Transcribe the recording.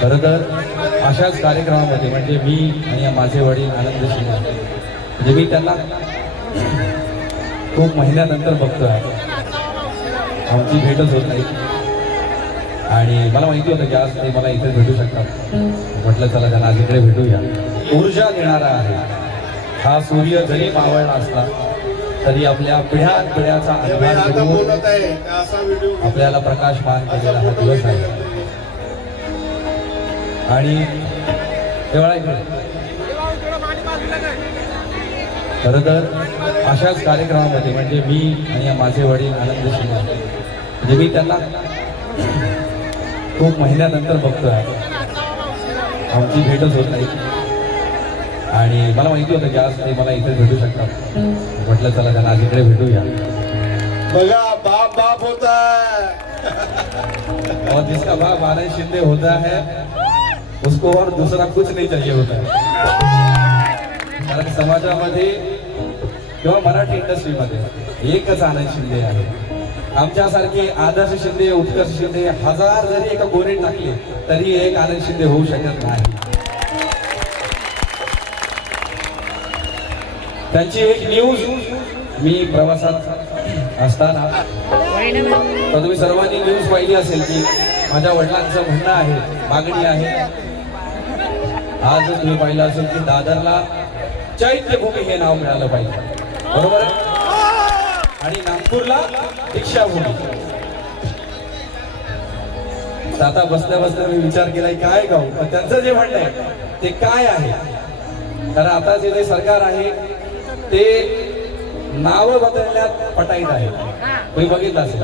खरं तर अशाच कार्यक्रमामध्ये म्हणजे मी आणि माझे वडील आनंद शिंदे म्हणजे मी त्यांना खूप महिन्यानंतर बघतोय. आमची भेटच होत नाही आणि मला माहिती होतं की आज ते मला इथे भेटू शकतात. म्हटलं चला त्यांना आज इकडे भेटूया. ऊर्जा देणारा आहे हा सूर्य. जरी मावळला असला तरी आपल्या पिढ्याचा अंधार दूर आपल्याला प्रकाशमान केलेला हा दिवस आहे. आणि खरं तर अशाच कार्यक्रमामध्ये म्हणजे मी आणि माझे वडील आनंद शिंदे म्हणजे मी त्यांना खूप महिन्यानंतर बघतोय. आमची भेटच होत नाही आणि मला माहिती होतं की आज ते मला इथे भेटू शकतात. म्हटलं चला त्यांना आज इकडे भेटूया. बघा बाप बाप होता और जिसका बाप आनंद शिंदे होता है उसको और दूसरा कुछ नहीं चाहिए होता है. कारण समाजामध्ये किंवा मराठी इंडस्ट्रीमध्ये एकच आनंद शिंदे आहे. आमच्यासारखे आदर्श शिंदे उत्कर्ष शिंदे हजार जरी एका गोरीत टाकले तरी एक आनंद शिंदे होऊ शकत नाही. त्यांची एक न्यूज मी प्रवासात असताना तर तुम्ही सर्वांनी न्यूज पाहिली असेल की माझ्या वडिलांचं म्हणणं आहे, मागणी आहे. आज तुम्ही पाहिलं असेल की दादरला चैत्यभूमी हे नाव मिळालं पाहिजे, बरोबर आहे, आणि नागपूरला दीक्षाभूमी. आता बसल्या बसल्या मी विचार केलाय काय गाव, पण त्यांचं जे म्हणणं आहे ते काय आहे. कारण आता जे सरकार आहे ते नाव बदलण्यात पटाईत आहे. तुम्ही बघितलं असेल